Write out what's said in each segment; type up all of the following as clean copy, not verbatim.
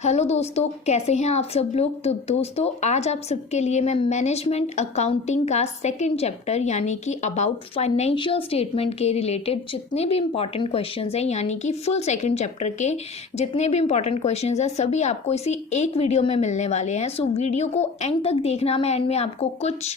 Hello दोस्तों, कैसे हैं आप सब लोग। तो दोस्तों आज आप सबके लिए मैं मैनेजमेंट अकाउंटिंग का सेकंड चैप्टर यानी कि अबाउट फाइनेंशियल स्टेटमेंट के रिलेटेड जितने भी इंपॉर्टेंट क्वेश्चंस हैं यानी कि फुल सेकंड चैप्टर के जितने भी इंपॉर्टेंट क्वेश्चंस हैं सभी आपको इसी एक वीडियो में मिलने वाले हैं। सो वीडियो को एंड तक देखना। मैं एंड में आपको कुछ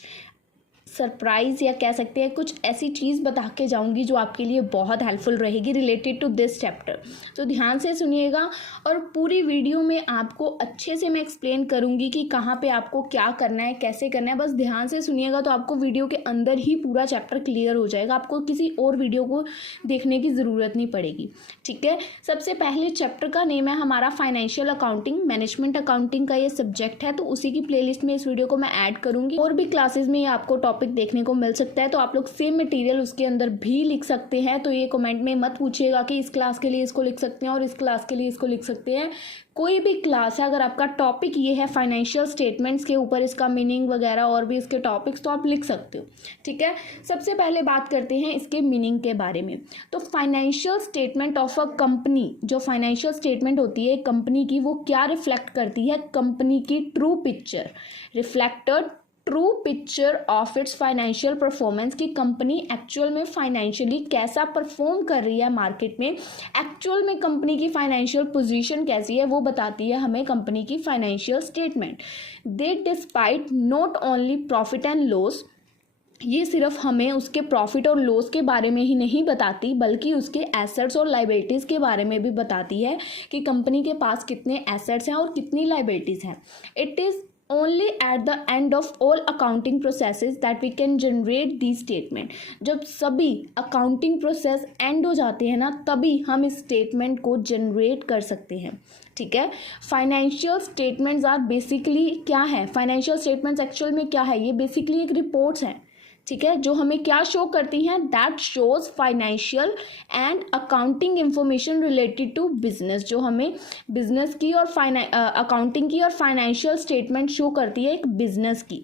सरप्राइज़ या कह सकते हैं कुछ ऐसी चीज़ बता के जाऊंगी जो आपके लिए बहुत हेल्पफुल रहेगी रिलेटेड टू दिस चैप्टर। तो ध्यान से सुनिएगा और पूरी वीडियो में आपको अच्छे से मैं एक्सप्लेन करूंगी कि कहाँ पे आपको क्या करना है, कैसे करना है। बस ध्यान से सुनिएगा तो आपको वीडियो के अंदर ही पूरा चैप्टर क्लियर हो जाएगा, आपको किसी और वीडियो को देखने की ज़रूरत नहीं पड़ेगी। ठीक है, सबसे पहले चैप्टर का नेम है हमारा फाइनेंशियल अकाउंटिंग। मैनेजमेंट अकाउंटिंग का ये सब्जेक्ट है, तो उसी की प्लेलिस्ट में इस वीडियो को मैं ऐड करूँगी। और भी क्लासेज में आपको टॉपिक देखने को मिल सकता है, तो आप लोग सेम मटेरियल उसके अंदर भी लिख सकते हैं। तो ये कमेंट में मत पूछिएगा कि इस क्लास के लिए इसको लिख सकते हैं और इस क्लास के लिए इसको लिख सकते हैं। कोई भी क्लास है, अगर आपका टॉपिक ये है फाइनेंशियल स्टेटमेंट्स के ऊपर, इसका मीनिंग वगैरह और भी इसके टॉपिक्स, तो आप लिख सकते हो। ठीक है, सबसे पहले बात करते हैं इसके मीनिंग के बारे में। तो financial statement of a company, जो फाइनेंशियल स्टेटमेंट होती है कंपनी की, वो क्या रिफ्लेक्ट करती है? कंपनी की true picture, reflected true picture of its financial performance, की कंपनी एक्चुअल में फाइनेंशियली कैसा परफॉर्म कर रही है मार्केट में, एक्चुअल में कंपनी की फाइनेंशियल पोजीशन कैसी है, वो बताती है हमें कंपनी की financial statement. They despite not only profit and loss, ये सिर्फ हमें उसके प्रॉफिट और लॉस के बारे में ही नहीं बताती बल्कि उसके एसेट्स और लाइबिलिटीज़ के बारे में भी बताती है कि कंपनी के पास कितने एसेट्स हैं और कितनी लाइबिलिटीज़ हैं। It is only at the end of all accounting processes that we can generate these statement। जब सभी अकाउंटिंग प्रोसेस एंड हो जाते हैं ना, तभी हम इस स्टेटमेंट को जनरेट कर सकते हैं। ठीक है, फाइनेंशियल स्टेटमेंट्स आर बेसिकली क्या है? फाइनेंशियल स्टेटमेंट्स एक्चुअल में क्या है? ये बेसिकली एक रिपोर्ट्स हैं। ठीक है, जो हमें क्या शो करती हैं? That shows financial and accounting information related to business, जो हमें बिजनेस की और अकाउंटिंग की और फाइनेंशियल स्टेटमेंट शो करती है एक बिजनेस की।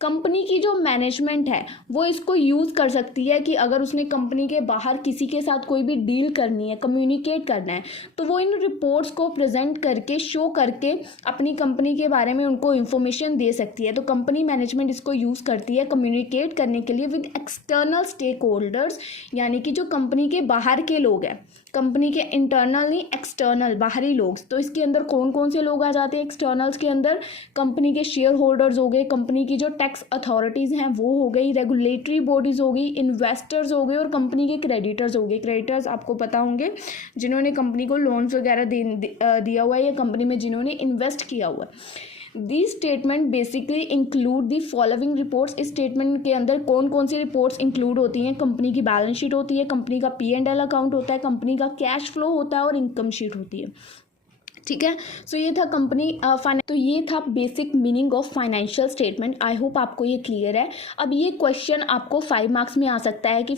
कंपनी की जो मैनेजमेंट है वो इसको यूज़ कर सकती है कि अगर उसने कंपनी के बाहर किसी के साथ कोई भी डील करनी है, कम्युनिकेट करना है, तो वो इन रिपोर्ट्स को प्रेजेंट करके, शो करके अपनी कंपनी के बारे में उनको इन्फॉर्मेशन दे सकती है। तो कंपनी मैनेजमेंट इसको यूज़ करती है कम्युनिकेट करने के लिए विद एक्सटर्नल स्टेक होल्डर्स, यानी कि जो कंपनी के बाहर के लोग हैं, कंपनी के इंटरनल नहीं एक्सटर्नल बाहरी लोग। तो इसके अंदर कौन कौन से लोग आ जाते हैं एक्सटर्नल्स के अंदर? कंपनी के शेयर होल्डर्स हो गए, कंपनी की जो टैक्स अथॉरिटीज़ हैं वो हो गई, रेगुलेटरी बॉडीज़ हो गई, इन्वेस्टर्स हो गए और कंपनी के क्रेडिटर्स हो गए। क्रेडिटर्स आपको पता होंगे, जिन्होंने कंपनी को लोन्स वगैरह दिया हुआ है या कंपनी में जिन्होंने इन्वेस्ट किया हुआ है। This statement basically include the following reports. इस स्टेटमेंट के अंदर कौन कौन सी रिपोर्ट्स इंक्लूड होती हैं? कंपनी की बैलेंस शीट होती है, कंपनी का P&L अकाउंट होता है, कंपनी का कैश फ्लो होता है और इनकम शीट होती है। ठीक है, सो ये था तो ये था basic meaning of financial statement. I hope आपको ये क्लियर है। अब ये क्वेश्चन आपको 5 मार्क्स में आ सकता है कि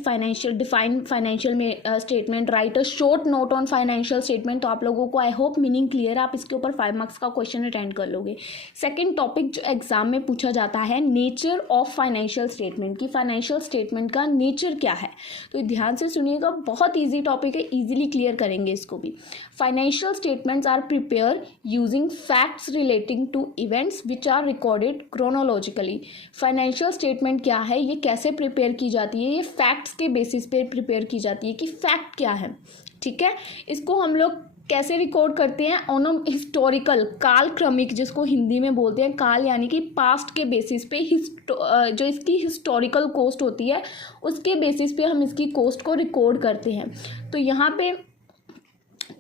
डिफाइन फाइनेंशियल में statement, right a short note on financial statement. तो आप लोगों को आई होप मीनिंग क्लियर है, आप इसके ऊपर 5 मार्क्स का क्वेश्चन अटेंड कर लोगे। सेकेंड टॉपिक जो एग्जाम में पूछा जाता है, नेचर ऑफ फाइनेंशियल स्टेटमेंट, की फाइनेंशियल स्टेटमेंट का नेचर क्या है। तो ध्यान से सुनिएगा, बहुत ईजी टॉपिक है, ईजिली क्लियर करेंगे इसको भी। Financial statements are prepare using facts relating to events which are recorded chronologically। Financial statement क्या है, ये कैसे प्रिपेयर की जाती है? ये फैक्ट्स के बेसिस पे प्रिपेयर की जाती है कि फैक्ट क्या है। ठीक है, इसको हम लोग कैसे रिकॉर्ड करते हैं? ऑन अ हिस्टोरिकल, काल क्रमिक, जिसको हिंदी में बोलते हैं काल, यानी कि पास्ट के बेसिस पे जो इसकी हिस्टोरिकल कॉस्ट होती है उसके बेसिस पे हम इसकी कॉस्ट को रिकॉर्ड करते हैं। तो यहाँ पे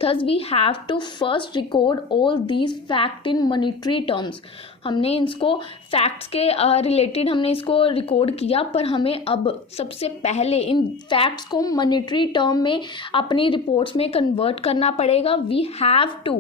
Thus we have to first record all these fact in monetary terms। हमने इसको फैक्ट्स के रिलेटेड हमने इसको रिकॉर्ड किया, पर हमें अब सबसे पहले इन फैक्ट्स को मॉनेटरी टर्म में अपनी रिपोर्ट्स में कन्वर्ट करना पड़ेगा। We have to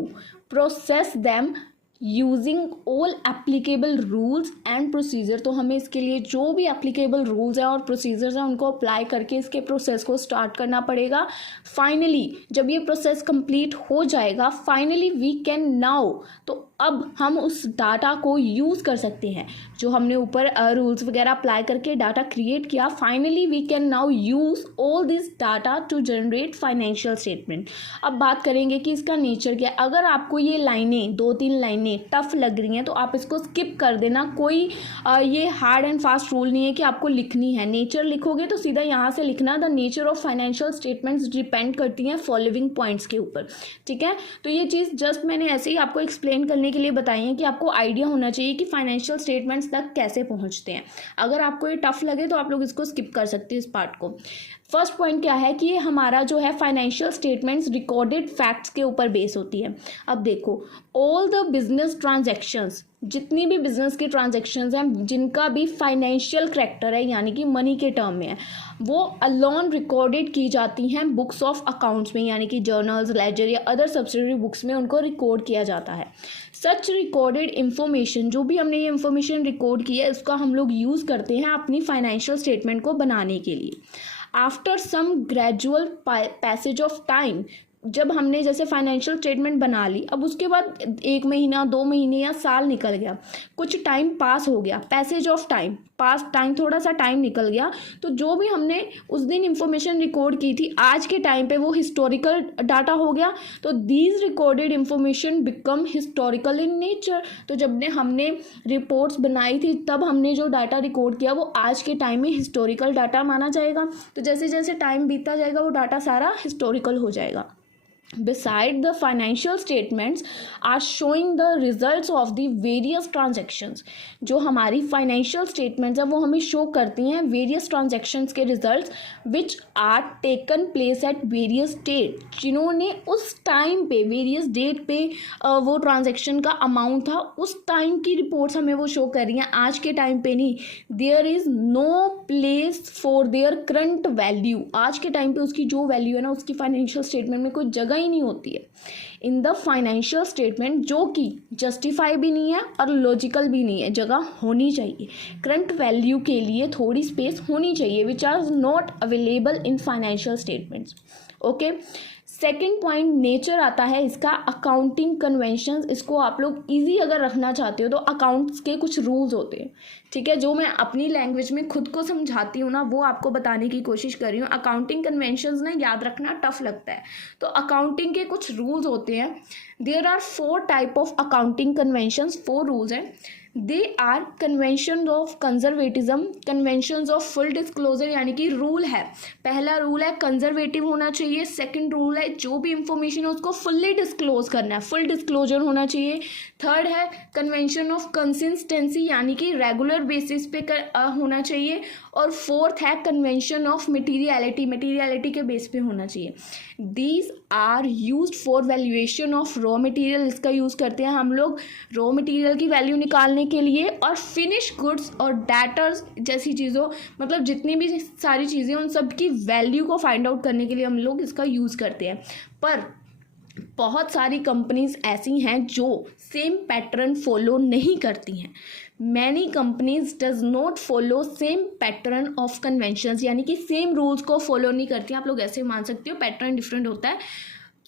process them using all applicable rules and procedure. तो हमें इसके लिए जो भी एप्लीकेबल रूल्स हैं और प्रोसीजर्स हैं उनको अप्लाई करके इसके प्रोसेस को स्टार्ट करना पड़ेगा। फाइनली जब ये प्रोसेस कंप्लीट हो जाएगा, फाइनली वी कैन नाउ, तो अब हम उस डाटा को यूज़ कर सकते हैं, जो हमने ऊपर रूल्स वगैरह अप्लाई करके डाटा क्रिएट किया। Finally we can now use all this data to generate financial statement. अब बात करेंगे कि इसका नेचर क्या है। अगर आपको ये लाइनें 2-3 लाइनें टफ लग रही हैं तो आप इसको स्किप कर देना। कोई ये हार्ड एंड फास्ट रूल नहीं है कि आपको लिखनी है। नेचर लिखोगे तो सीधा यहाँ से लिखना, the nature of financial statements depend करती हैं फॉलोइंग पॉइंट्स के ऊपर, ठीक है। तो ये चीज़ जस्ट मैंने ऐसे ही आपको एक्सप्लेन करने के लिए बताई है कि आपको आइडिया होना चाहिए कि फाइनेंशियल स्टेटमेंट्स तक कैसे पहुँचते हैं। अगर आपको ये टफ लगे तो आप लोग इसको स्किप कर सकते हैं, इस पार्ट को। फर्स्ट पॉइंट क्या है कि ये हमारा जो है फाइनेंशियल स्टेटमेंट्स रिकॉर्डेड फैक्ट्स के ऊपर बेस होती है। अब देखो, ऑल द बिजनेस ट्रांजैक्शंस, जितनी भी बिजनेस के ट्रांजैक्शंस हैं जिनका भी फाइनेंशियल करैक्टर है यानी कि मनी के टर्म में है, वो अलोन रिकॉर्डेड की जाती हैं बुक्स ऑफ अकाउंट्स में, यानी कि जर्नल्स, लेजर या अदर सब्सिडरी बुक्स में उनको रिकॉर्ड किया जाता है। सच रिकॉर्डेड इंफॉर्मेशन, जो भी हमने ये इंफॉर्मेशन रिकॉर्ड की है उसका हम लोग यूज़ करते हैं अपनी फाइनेंशियल स्टेटमेंट को बनाने के लिए। After some gradual passage of time, जब हमने जैसे फाइनेंशियल स्टेटमेंट बना ली, अब उसके बाद 1 महीना 2 महीने या साल निकल गया, कुछ टाइम पास हो गया, passage of time, pass time, थोड़ा सा टाइम निकल गया, तो जो भी हमने उस दिन इंफॉर्मेशन रिकॉर्ड की थी आज के टाइम पे वो हिस्टोरिकल डाटा हो गया। तो these recorded information become historical in nature. तो जब हमने रिपोर्ट्स बनाई थी तब हमने जो डाटा रिकॉर्ड किया वो आज के टाइम में हिस्टोरिकल डाटा माना जाएगा। तो जैसे जैसे टाइम बीतता जाएगा वो डाटा सारा हिस्टोरिकल हो जाएगा। Beside the financial statements are showing the results of the various transactions। जो हमारी financial statements है वो हमें show करती हैं various transactions के results which are taken place at various date। जिन्होंने उस टाइम पे various date पे वो transaction का amount था, उस टाइम की reports हमें वो show कर रही हैं, आज के टाइम पे नहीं। There is no place for their current value। आज के टाइम पे उसकी जो वैल्यू है ना, उसकी financial statement में कोई जगह ही नहीं होती है इन द फाइनेंशियल स्टेटमेंट, जो कि जस्टिफाई भी नहीं है और लॉजिकल भी नहीं है। जगह होनी चाहिए, करंट वैल्यू के लिए थोड़ी स्पेस होनी चाहिए, which are not available in financial statements. Okay, second point nature आता है इसका, अकाउंटिंग कन्वेंशंस। इसको आप लोग इजी अगर रखना चाहते हो तो अकाउंट्स के कुछ रूल्स होते हैं, ठीक है, जो मैं अपनी लैंग्वेज में खुद को समझाती हूँ ना, वो आपको बताने की कोशिश कर रही हूँ। अकाउंटिंग कन्वेंशंस ना याद रखना टफ लगता है, तो अकाउंटिंग के कुछ रूल्स होते हैं। There are 4 type of accounting conventions, 4 rules हैं। They are convention of conservatism, convention of full disclosure, यानी कि रूल है, पहला रूल है कंजर्वेटिव होना चाहिए। सेकंड रूल है जो भी इंफॉर्मेशन है उसको फुल्ली डिस्क्लोज करना है, फुल डिस्क्लोजर होना चाहिए। थर्ड है कन्वेंशन ऑफ कंसिस्टेंसी, यानी कि रेगुलर बेसिस पे होना चाहिए। और फोर्थ है कन्वेंशन ऑफ मटीरियलिटी, मटीरियलिटी के बेस पे होना चाहिए। These are used for valuation of raw material. इसका यूज़ करते हैं हम लोग रॉ मटेरियल की वैल्यू निकालने के लिए, और फिनिश गुड्स और डेटर्स जैसी चीज़ों, मतलब जितनी भी सारी चीज़ें उन सब की वैल्यू को फाइंड आउट करने के लिए हम लोग इसका यूज़ करते हैं। पर बहुत सारी कंपनीज ऐसी हैं जो सेम पैटर्न फॉलो नहीं करती हैं। Many companies does not follow same pattern of conventions, यानी कि सेम रूल्स को फॉलो नहीं करती। आप लोग ऐसे मान सकते हो, पैटर्न डिफरेंट होता है,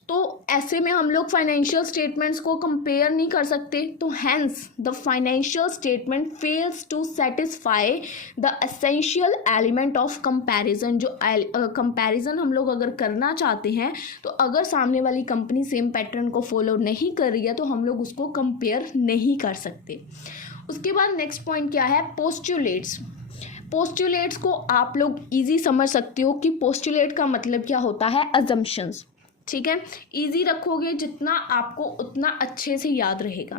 तो ऐसे में हम लोग फाइनेंशियल स्टेटमेंट्स को कंपेयर नहीं कर सकते। तो hence the financial statement fails to satisfy the essential element of comparison. जो कंपैरिजन हम लोग अगर करना चाहते हैं, तो अगर सामने वाली कंपनी सेम पैटर्न को फॉलो नहीं कर रही है तो हम लोग उसको कंपेयर नहीं कर सकते। उसके बाद नेक्स्ट पॉइंट क्या है, पोस्टुलेट्स। पोस्टुलेट्स को आप लोग इजी समझ सकते हो कि पोस्टुलेट का मतलब क्या होता है, अजम्पशंस, ठीक है। इजी रखोगे जितना आपको उतना अच्छे से याद रहेगा।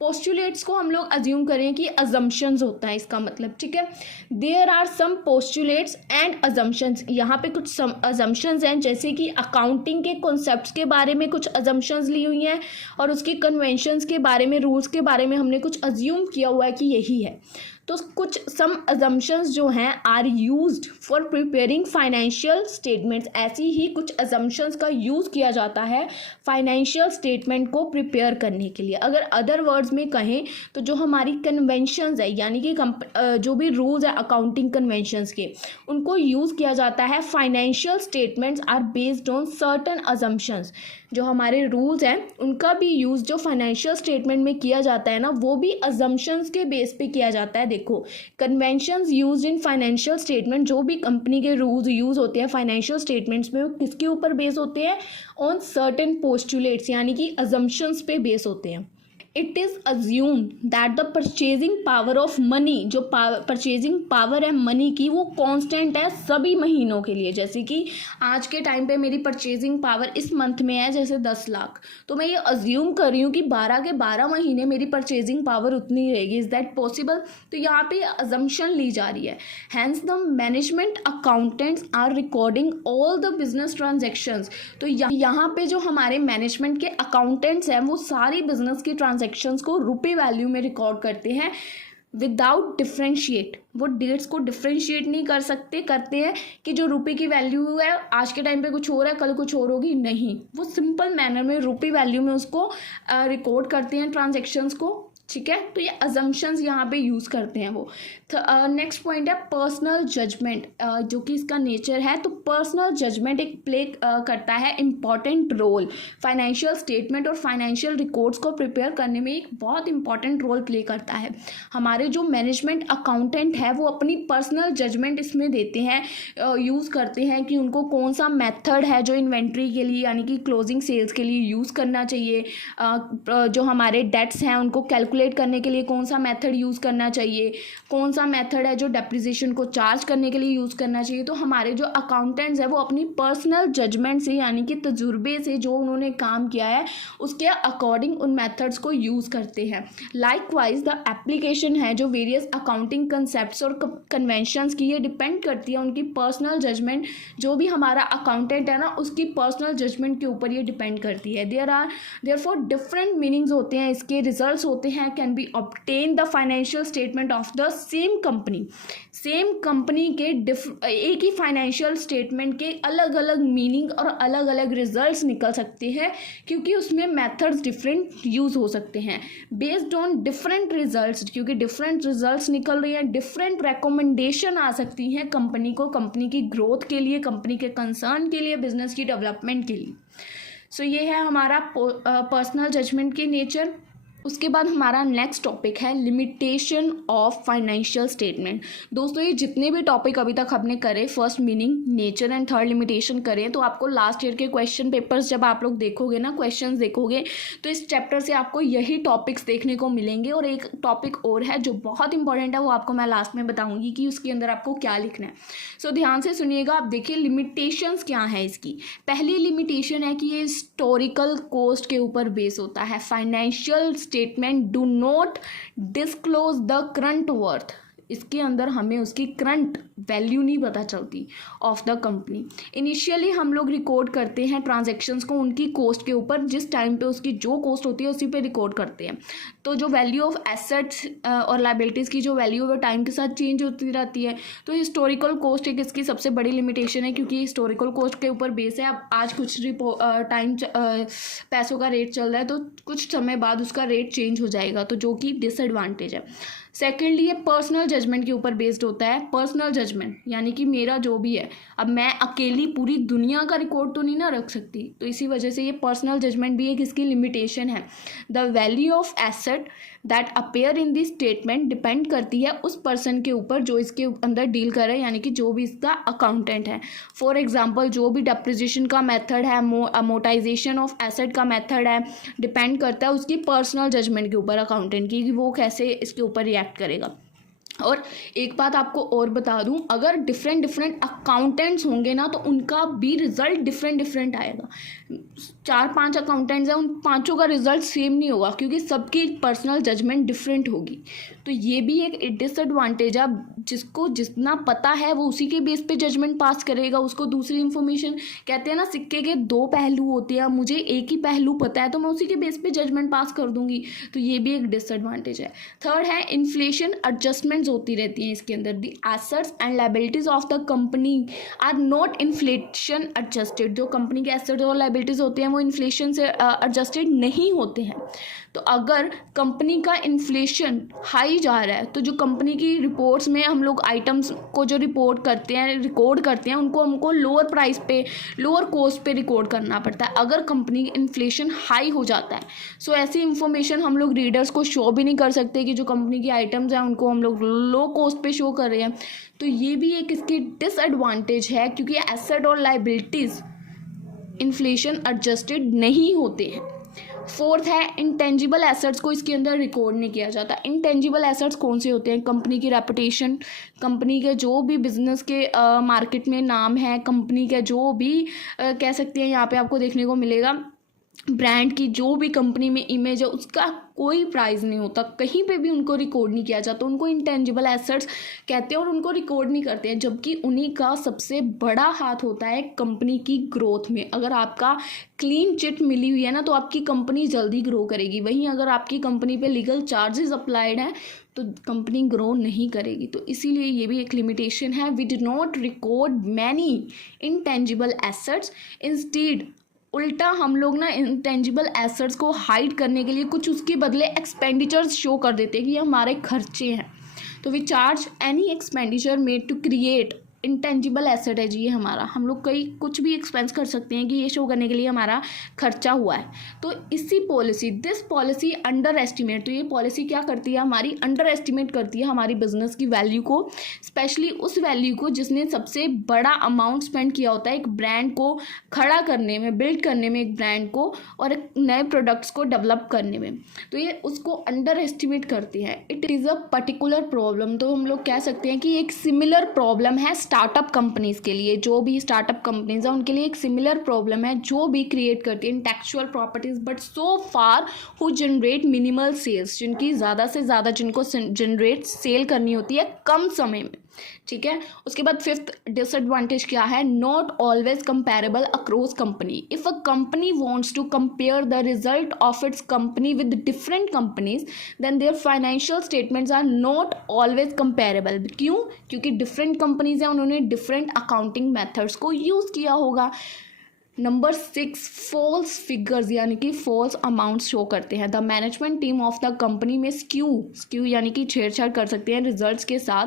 पोस्टुलेट्स को हम लोग अज्यूम करें कि अजम्पशंस होता है इसका मतलब, ठीक है। There are some postulates and assumptions. यहाँ पे कुछ अजम्पशंस हैं, जैसे कि अकाउंटिंग के कॉन्सेप्ट्स के बारे में कुछ अजम्पशंस ली हुई हैं, और उसकी कन्वेंशंस के बारे में, रूल्स के बारे में हमने कुछ अज्यूम किया हुआ है कि यही है। तो कुछ सम अजम्पशंस जो हैं are used for preparing financial statements, ऐसी ही कुछ अजम्पशंस का यूज़ किया जाता है फाइनेंशियल स्टेटमेंट को प्रिपेयर करने के लिए। अगर अदर वर्ड्स में कहें तो जो हमारी कन्वेंशंस है, यानी कि जो भी रूल्स है अकाउंटिंग कन्वेंशंस के, उनको यूज़ किया जाता है। Financial statements are based on certain assumptions, जो हमारे रूल्स हैं उनका भी यूज़ जो फाइनेंशियल स्टेटमेंट में किया जाता है ना, वो भी अजम्पशंस के बेस पे किया जाता है। देखो, conventions used in financial statement, जो भी कंपनी के रूल्स यूज़ होते हैं फाइनेंशियल स्टेटमेंट्स में, वो किसके ऊपर बेस होते हैं? ऑन सर्टेन पोस्टुलेट्स, यानी कि अजम्पशंस पे बेस होते हैं। It is assume that the purchasing power of money, जो परचेजिंग पावर है मनी की, वो कांस्टेंट है सभी महीनों के लिए। जैसे कि आज के टाइम पे मेरी परचेजिंग पावर इस मंथ में है जैसे 10 लाख, तो मैं ये अज्यूम कर रही हूँ कि 12 के 12 महीने मेरी परचेजिंग पावर उतनी रहेगी। Is that possible? तो यहाँ पे अजम्पशन ली जा रही है। Hence the management accountants are recording all the business transactions. तो यहाँ पे जो हमारे मैनेजमेंट के अकाउंटेंट्स हैं वो सारी बिजनेस की ट्रांजैक्शंस को रुपए वैल्यू में रिकॉर्ड करते हैं विदाउट डिफ्रेंशिएट। वो डेट्स को डिफ्रेंशिएट नहीं करते हैं कि जो रुपए की वैल्यू है आज के टाइम पे कुछ और है, कल कुछ और होगी, नहीं, वो सिंपल मैनर में रुपए वैल्यू में उसको रिकॉर्ड करते हैं ट्रांजैक्शंस को। ठीक है, तो ये अजम्पशंस यहाँ पे यूज़ करते हैं वो। नेक्स्ट पॉइंट है पर्सनल जजमेंट, जो कि इसका नेचर है। तो पर्सनल जजमेंट एक प्ले करता है इम्पॉर्टेंट रोल फाइनेंशियल स्टेटमेंट और फाइनेंशियल रिकॉर्ड्स को प्रिपेयर करने में, एक बहुत इंपॉर्टेंट रोल प्ले करता है। हमारे जो मैनेजमेंट अकाउंटेंट है वो अपनी पर्सनल जजमेंट इसमें देते हैं, यूज़ करते हैं कि उनको कौन सा मेथड है जो इन्वेंट्री के लिए यानी कि क्लोजिंग सेल्स के लिए यूज़ करना चाहिए, जो हमारे डेट्स हैं उनको कैलकुलेट करने के लिए कौन सा मेथड यूज़ करना चाहिए, कौन सा मेथड है जो डेप्रिसिएशन को चार्ज करने के लिए यूज़ करना चाहिए। तो हमारे जो अकाउंटेंट्स हैं वो अपनी पर्सनल जजमेंट से यानी कि तजुर्बे से जो उन्होंने काम किया है उसके अकॉर्डिंग उन मेथड्स को यूज़ करते हैं। लाइकवाइज द एप्लीकेशन है जो वेरियस अकाउंटिंग कंसेप्ट्स और कन्वेंशंस की, ये डिपेंड करती है उनकी पर्सनल जजमेंट। जो भी हमारा अकाउंटेंट है ना उसकी पर्सनल जजमेंट के ऊपर ये डिपेंड करती है। देयरफॉर डिफरेंट मीनिंग्स होते हैं, इसके रिजल्ट्स होते हैं can be obtain the financial statement of the same company के एक ही फाइनेंशियल स्टेटमेंट के अलग अलग मीनिंग और अलग अलग रिजल्ट्स निकल सकते हैं, क्योंकि उसमें मेथड्स डिफरेंट यूज़ हो सकते हैं बेस्ड ऑन डिफरेंट रिजल्ट्स। क्योंकि डिफरेंट रिजल्ट्स निकल रही हैं, डिफरेंट रिकमेंडेशन आ सकती हैं कंपनी को, कंपनी की ग्रोथ के लिए, कंपनी के कंसर्न के लिए, बिजनेस की डेवलपमेंट के लिए। सो ये है हमारा पर्सनल जजमेंट के नेचर। उसके बाद हमारा नेक्स्ट टॉपिक है लिमिटेशन ऑफ फाइनेंशियल स्टेटमेंट। दोस्तों ये जितने भी टॉपिक अभी तक हमने करे, first meaning, nature and third limitation करें, तो आपको लास्ट ईयर के क्वेश्चन पेपर्स जब आप लोग देखोगे ना, क्वेश्चंस देखोगे, तो इस चैप्टर से आपको यही टॉपिक्स देखने को मिलेंगे। और एक टॉपिक और है जो बहुत इंपॉर्टेंट है, वो आपको मैं लास्ट में बताऊंगी कि उसके अंदर आपको क्या लिखना है। सो ध्यान से सुनिएगा। आप देखिए लिमिटेशंस क्या है इसकी। पहली लिमिटेशन है कि ये हिस्टोरिकल कॉस्ट के ऊपर बेस होता है। Financial statement do not disclose the current worth, इसके अंदर हमें उसकी करंट वैल्यू नहीं पता चलती ऑफ द कंपनी। इनिशियली हम लोग रिकॉर्ड करते हैं ट्रांजैक्शंस को उनकी कॉस्ट के ऊपर, जिस टाइम पे उसकी जो कॉस्ट होती है उसी पे रिकॉर्ड करते हैं। तो जो वैल्यू ऑफ एसेट्स और लाइबिलिटीज़ की जो वैल्यू है टाइम के साथ चेंज होती रहती है। तो हिस्टोरिकल कॉस्ट एक इसकी सबसे बड़ी लिमिटेशन है, क्योंकि हिस्टोरिकल कॉस्ट के ऊपर बेस है। अब आज कुछ टाइम पैसों का रेट चल रहा है, तो कुछ समय बाद उसका रेट चेंज हो जाएगा, तो जो कि डिसएडवांटेज है। सेकेंडली ये पर्सनल जजमेंट के ऊपर बेस्ड होता है। पर्सनल जजमेंट यानी कि मेरा जो भी है, अब मैं अकेली पूरी दुनिया का रिकॉर्ड तो नहीं ना रख सकती, तो इसी वजह से ये पर्सनल जजमेंट भी एक इसकी लिमिटेशन है। The value of asset that appear in this statement depend करती है उस पर्सन के ऊपर जो इसके अंदर डील कर रहा है, यानी कि जो भी इसका अकाउंटेंट है। फॉर एग्जाम्पल जो भी डेप्रिसिएशन का मेथड है, अमोर्टाइजेशन ऑफ एसेट का मेथड है, डिपेंड करता है उसकी पर्सनल जजमेंट के ऊपर अकाउंटेंट की, कि वो कैसे इसके ऊपर रिएक्ट करेगा। और एक बात आपको और बता दूं, अगर डिफरेंट अकाउंटेंट्स होंगे ना तो उनका भी रिजल्ट डिफरेंट आएगा। 4-5 अकाउंटेंट्स हैं, उन पांचों का रिजल्ट सेम नहीं होगा क्योंकि सबकी पर्सनल जजमेंट डिफरेंट होगी। तो ये भी एक डिसएडवांटेज है। जिसको जितना पता है वो उसी के बेस पे जजमेंट पास करेगा, उसको दूसरी इन्फॉर्मेशन, कहते हैं ना सिक्के के दो पहलू होते हैं, मुझे एक ही पहलू पता है तो मैं उसी के बेस पे जजमेंट पास कर दूंगी। तो ये भी एक डिसएडवांटेज है। थर्ड है इन्फ्लेशन एडजस्टमेंट्स होती रहती हैं इसके अंदर। The assets and liabilities of the company are not inflation adjusted. जो कंपनी के एसेट्स और लायबिलिटीज होते हैं वो इन्फ्लेशन से एडजस्टेड नहीं होते हैं। तो अगर कंपनी का इन्फ्लेशन हाई जा रहा है तो जो कंपनी की रिपोर्ट्स में हम लोग आइटम्स को जो रिकॉर्ड करते हैं उनको हमको लोअर प्राइस पे, लोअर कॉस्ट पे रिकॉर्ड करना पड़ता है अगर कंपनी इन्फ्लेशन हाई हो जाता है। सो ऐसी इंफॉर्मेशन हम लोग रीडर्स को शो भी नहीं कर सकते कि जो कंपनी की आइटम्स हैं उनको हम लोग लो कॉस्ट पे शो कर रहे हैं। तो ये भी एक इसकी डिसएडवांटेज है क्योंकि एसेट और लायबिलिटीज़ इन्फ्लेशन एडजस्टेड नहीं होते हैं। फोर्थ है इंटेंजिबल एसेट्स को इसके अंदर रिकॉर्ड नहीं किया जाता। इंटेंजिबल एसेट्स कौन से होते हैं? कंपनी की रेपुटेशन, कंपनी के जो भी बिजनेस के मार्केट में नाम है, कंपनी के जो भी कह सकते हैं यहाँ पे आपको देखने को मिलेगा ब्रांड की जो भी कंपनी में इमेज है उसका कोई प्राइस नहीं होता, कहीं पे भी उनको रिकॉर्ड नहीं किया जाता। उनको इंटेंजिबल एसेट्स कहते हैं और उनको रिकॉर्ड नहीं करते हैं, जबकि उन्हीं का सबसे बड़ा हाथ होता है कंपनी की ग्रोथ में। अगर आपका क्लीन चिट मिली हुई है ना तो आपकी कंपनी जल्दी ग्रो करेगी। वहीं अगर आपकी कंपनी पे लीगल चार्जेस अप्लाइड हैं तो कंपनी ग्रो नहीं करेगी। तो इसीलिए ये भी एक लिमिटेशन है। We did not record many intangible assets, instead उल्टा हम लोग ना इंटेंजिबल एसेट्स को हाइड करने के लिए कुछ उसके बदले एक्सपेंडिचर्स शो कर देते हैं कि ये हमारे खर्चे हैं। तो we charge any expenditure made to create intangible asset है जी ये हमारा, हम लोग कई कुछ भी एक्सपेंस कर सकते हैं कि ये शो करने के लिए हमारा खर्चा हुआ है। तो इसी policy, this policy under estimate, तो ये पॉलिसी क्या करती है हमारी, अंडर एस्टिमेट करती है हमारी बिजनेस की वैल्यू को, स्पेशली उस वैल्यू को जिसने सबसे बड़ा अमाउंट स्पेंड किया होता है एक ब्रांड को खड़ा करने में, बिल्ड करने में एक ब्रांड को, और एक नए प्रोडक्ट्स को डेवलप करने में। तो ये उसको अंडर एस्टिमेट करती है। It is a particular problem, तो हम लोग कह सकते हैं कि एक सिमिलर प्रॉब्लम है स्टार्टअप कंपनीज के लिए। जो भी स्टार्टअप कंपनीज हैं उनके लिए एक सिमिलर प्रॉब्लम है जो भी क्रिएट करती है intellectual properties but so far who generate minimal sales, जिनकी ज़्यादा से ज़्यादा जिनको जनरेट सेल करनी होती है कम समय में। ठीक है, उसके बाद फिफ्थ डिसएडवांटेज क्या है, not always comparable across company. If a company wants to compare the result of its company with different companies then their financial statements are not always comparable. क्यों? क्योंकि डिफरेंट कंपनीज हैं, उन्होंने different accounting methods को use किया होगा। Number 6, false figures यानी कि false amounts show करते हैं। The management team of the company में स्क्यू यानी कि छेड़छाड़ कर सकते हैं रिजल्ट्स के साथ।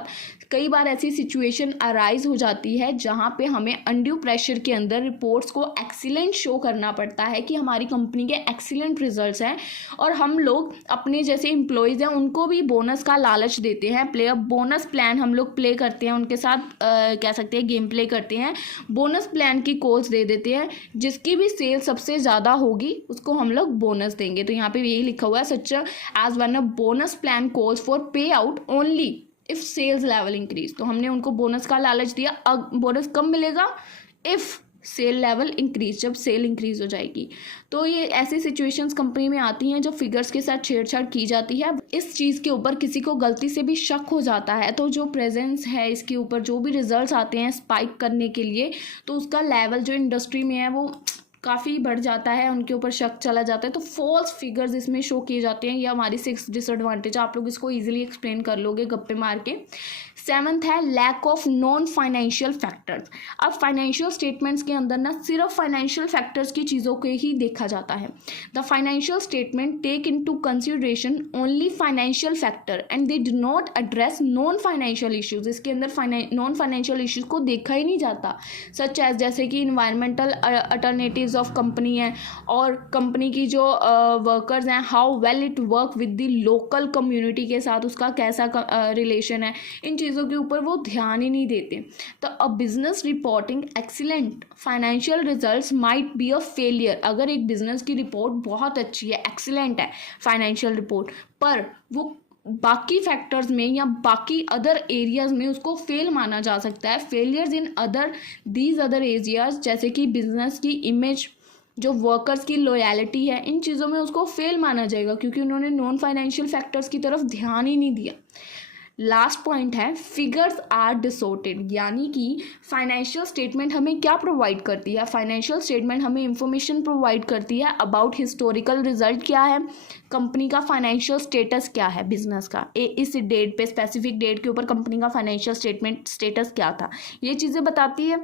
कई बार ऐसी सिचुएशन अराइज हो जाती है जहाँ पे हमें अनड्यू प्रेशर के अंदर रिपोर्ट्स को एक्सीलेंट शो करना पड़ता है कि हमारी कंपनी के एक्सीलेंट रिजल्ट्स हैं, और हम लोग अपने जैसे एम्प्लॉयज़ हैं उनको भी बोनस का लालच देते हैं। बोनस प्लान हम लोग प्ले करते हैं उनके साथ, कह सकते हैं गेम प्ले करते हैं, बोनस प्लान की कॉल्स दे देते हैं। जिसकी भी सेल सबसे ज़्यादा होगी उसको हम लोग बोनस देंगे। तो यहाँ पे यही लिखा हुआ है, such as one a bonus plan calls for pay out only if sales level increase. तो हमने उनको बोनस का लालच दिया। अब बोनस कब मिलेगा? इफ सेल लेवल इंक्रीज, जब सेल इंक्रीज हो जाएगी। तो ये ऐसी सिचुएशंस कंपनी में आती हैं जब फिगर्स के साथ छेड़छाड़ की जाती है। इस चीज़ के ऊपर किसी को गलती से भी शक हो जाता है तो जो प्रेजेंस है इसके ऊपर, जो भी रिजल्ट्स आते हैं स्पाइक करने के लिए, तो उसका लेवल जो इंडस्ट्री में है वो काफ़ी बढ़ जाता है, उनके ऊपर शक चला जाता है। तो फॉल्स फिगर्स इसमें शो किए जाते हैं। ये हमारी 6 डिसएडवांटेज, आप लोग इसको ईजिली एक्सप्लेन कर लोगे गप्पे मार के। 7th है lack of non financial factors. अब फाइनेंशियल स्टेटमेंट्स के अंदर ना सिर्फ फाइनेंशियल फैक्टर्स की चीज़ों को ही देखा जाता है। The financial statement take into consideration only financial factor and they do not address non financial issues. इसके अंदर नॉन फाइनेंशियल इश्यूज को देखा ही नहीं जाता, सच एज जैसे कि इन्वायरमेंटल अल्टरनेटिव्स ऑफ कंपनी है, और कंपनी की जो वर्कर्स हैं how well it work with the local community के साथ उसका कैसा रिलेशन है, इन चीज़ों के ऊपर वो ध्यान ही नहीं देते। तो a business reporting excellent financial results might be a failure. अगर एक बिजनेस की रिपोर्ट बहुत अच्छी है, एक्सीलेंट है फाइनेंशियल रिपोर्ट, पर वो बाकी फैक्टर्स में या बाकी अदर एरियाज में उसको फेल माना जा सकता है। Failures in these other areas जैसे कि बिजनेस की इमेज जो वर्कर्स की लॉयल्टी है, इन चीज़ों में उसको फेल माना जाएगा क्योंकि उन्होंने नॉन फाइनेंशियल फैक्टर्स की तरफ ध्यान ही नहीं दिया। लास्ट पॉइंट है फिगर्स आर डिसॉर्टेड, यानी कि फाइनेंशियल स्टेटमेंट हमें क्या प्रोवाइड करती है? फाइनेंशियल स्टेटमेंट हमें इंफॉर्मेशन प्रोवाइड करती है अबाउट हिस्टोरिकल रिजल्ट क्या है, कंपनी का फाइनेंशियल स्टेटस क्या है, बिजनेस का इस डेट पे, स्पेसिफिक डेट के ऊपर कंपनी का फाइनेंशियल स्टेटस क्या था, ये चीज़ें बताती है।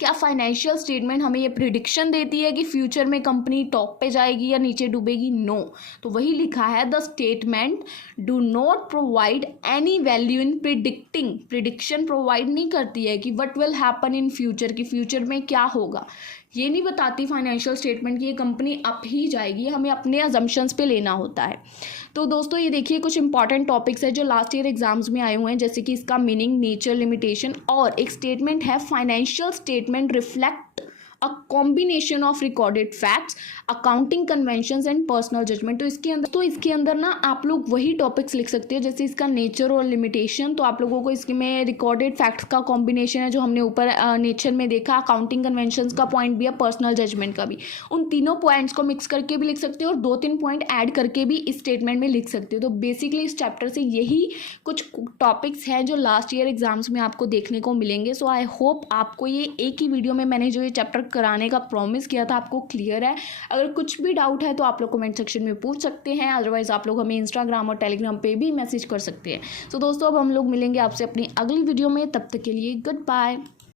क्या फाइनेंशियल स्टेटमेंट हमें ये प्रिडिक्शन देती है कि फ्यूचर में कंपनी टॉप पे जाएगी या नीचे डूबेगी? नो। तो वही लिखा है, the statement do not provide any value in predicting, prediction provide नहीं करती है कि what will happen in future, कि फ्यूचर में क्या होगा। ये नहीं बताती फाइनेंशियल स्टेटमेंट कि ये कंपनी अप ही जाएगी, हमें अपने अजम्पशंस पे लेना होता है। तो दोस्तों ये देखिए कुछ इंपॉर्टेंट टॉपिक्स है जो लास्ट ईयर एग्जाम्स में आए हुए हैं, जैसे कि इसका मीनिंग, नेचर, लिमिटेशन, और एक स्टेटमेंट है financial statement reflect a combination of recorded facts, accounting conventions and personal judgment. तो इसके अंदर ना आप लोग वही टॉपिक्स लिख सकते हो, जैसे इसका नेचर और लिमिटेशन, तो आप लोगों को इसमें रिकॉर्डेड फैक्ट्स का कॉम्बिनेशन है जो हमने ऊपर नेचर में देखा, अकाउंटिंग कन्वेंशंस का पॉइंट भी है, पर्सनल जजमेंट का भी। उन तीनों पॉइंट्स को मिक्स करके भी लिख सकते हो और 2-3 पॉइंट ऐड करके भी इस स्टेटमेंट में लिख सकते हो। तो बेसिकली इस चैप्टर से यही कुछ टॉपिक्स हैं जो लास्ट ईयर एग्जाम्स में आपको देखने को मिलेंगे। सो आई होप आपको ये एक ही वीडियो में मैंने जो ये चैप्टर कराने का प्रॉमिस किया था आपको क्लियर है। अगर कुछ भी डाउट है तो आप लोग कमेंट सेक्शन में पूछ सकते हैं, अदरवाइज आप लोग हमें इंस्टाग्राम और टेलीग्राम पे भी मैसेज कर सकते हैं। तो दोस्तों अब हम लोग मिलेंगे आपसे अपनी अगली वीडियो में, तब तक के लिए गुड बाय।